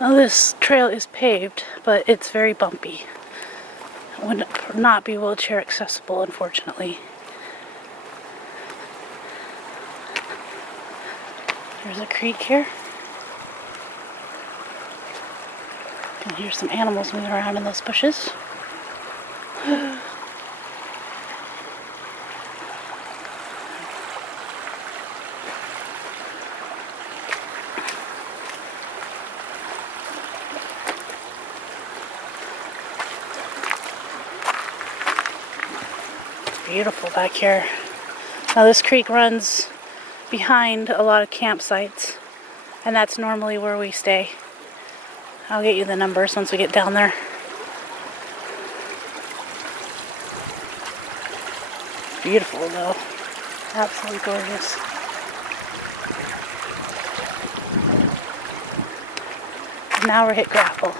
Well, this trail is paved, but it's very bumpy. It would not be wheelchair accessible, unfortunately. There's a creek here. You can hear some animals moving around in those bushes. Beautiful back here. Now this creek runs behind a lot of campsites, and that's normally where we stay. I'll get you the numbers once we get down there. Beautiful though. Absolutely gorgeous. Now we're hit gravel.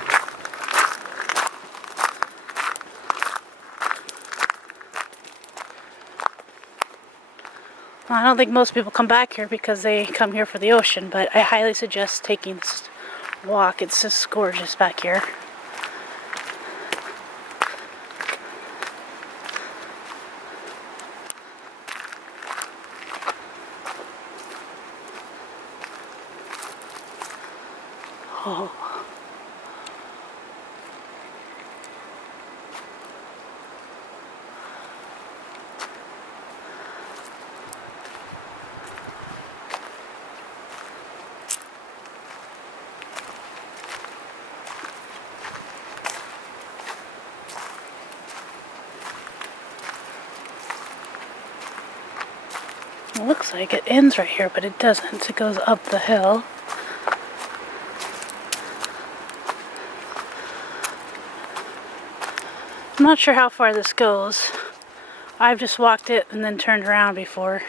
I don't think most people come back here because they come here for the ocean, but I highly suggest taking this walk. It's just gorgeous back here. Oh. It looks like it ends right here, but it doesn't. It goes up the hill. I'm not sure how far this goes. I've just walked it and then turned around before.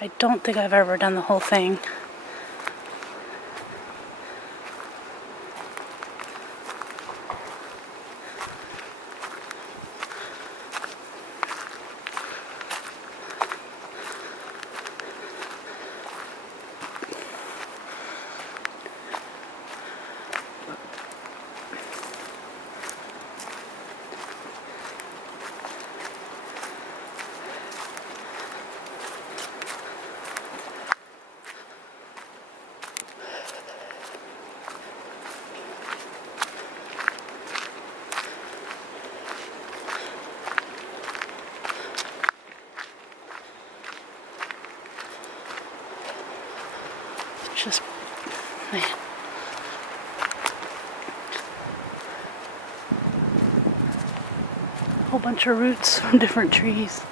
I don't think I've ever done the whole thing. Just, man. A whole bunch of roots from different trees.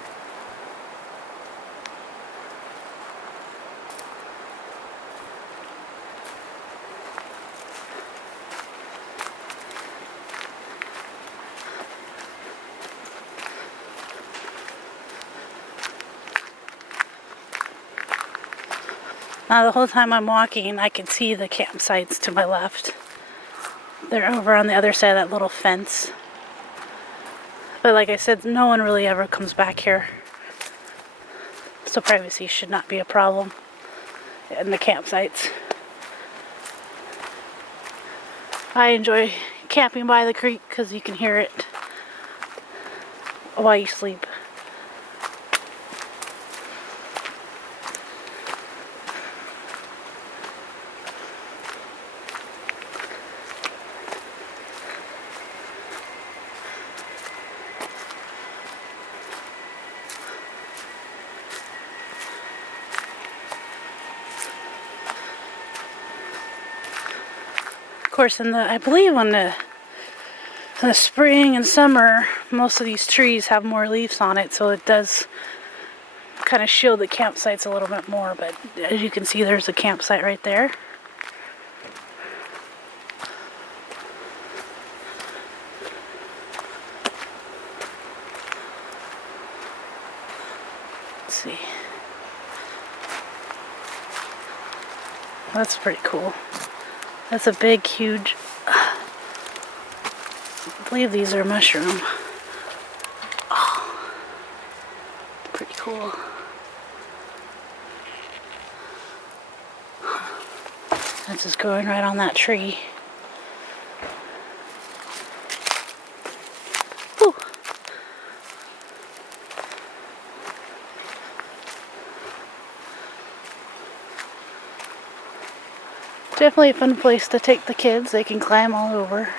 Now the whole time I'm walking, I can see the campsites to my left. They're over on the other side of that little fence. But like I said, no one really ever comes back here. So privacy should not be a problem in the campsites. I enjoy camping by the creek because you can hear it while you sleep. Of course, I believe in the spring and summer, most of these trees have more leaves on it, so it does kind of shield the campsites a little bit more. But as you can see, there's a campsite right there. Let's see. That's pretty cool. That's a big, huge, I believe these are mushroom. Oh, pretty cool. That's just growing right on that tree. Definitely a fun place to take the kids. They can climb all over.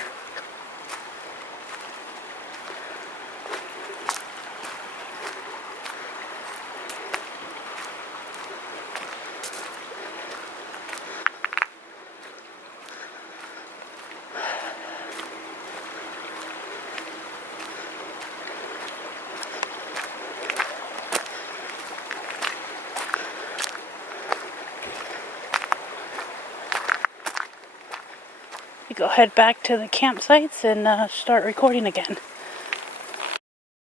We go head back to the campsites and start recording again.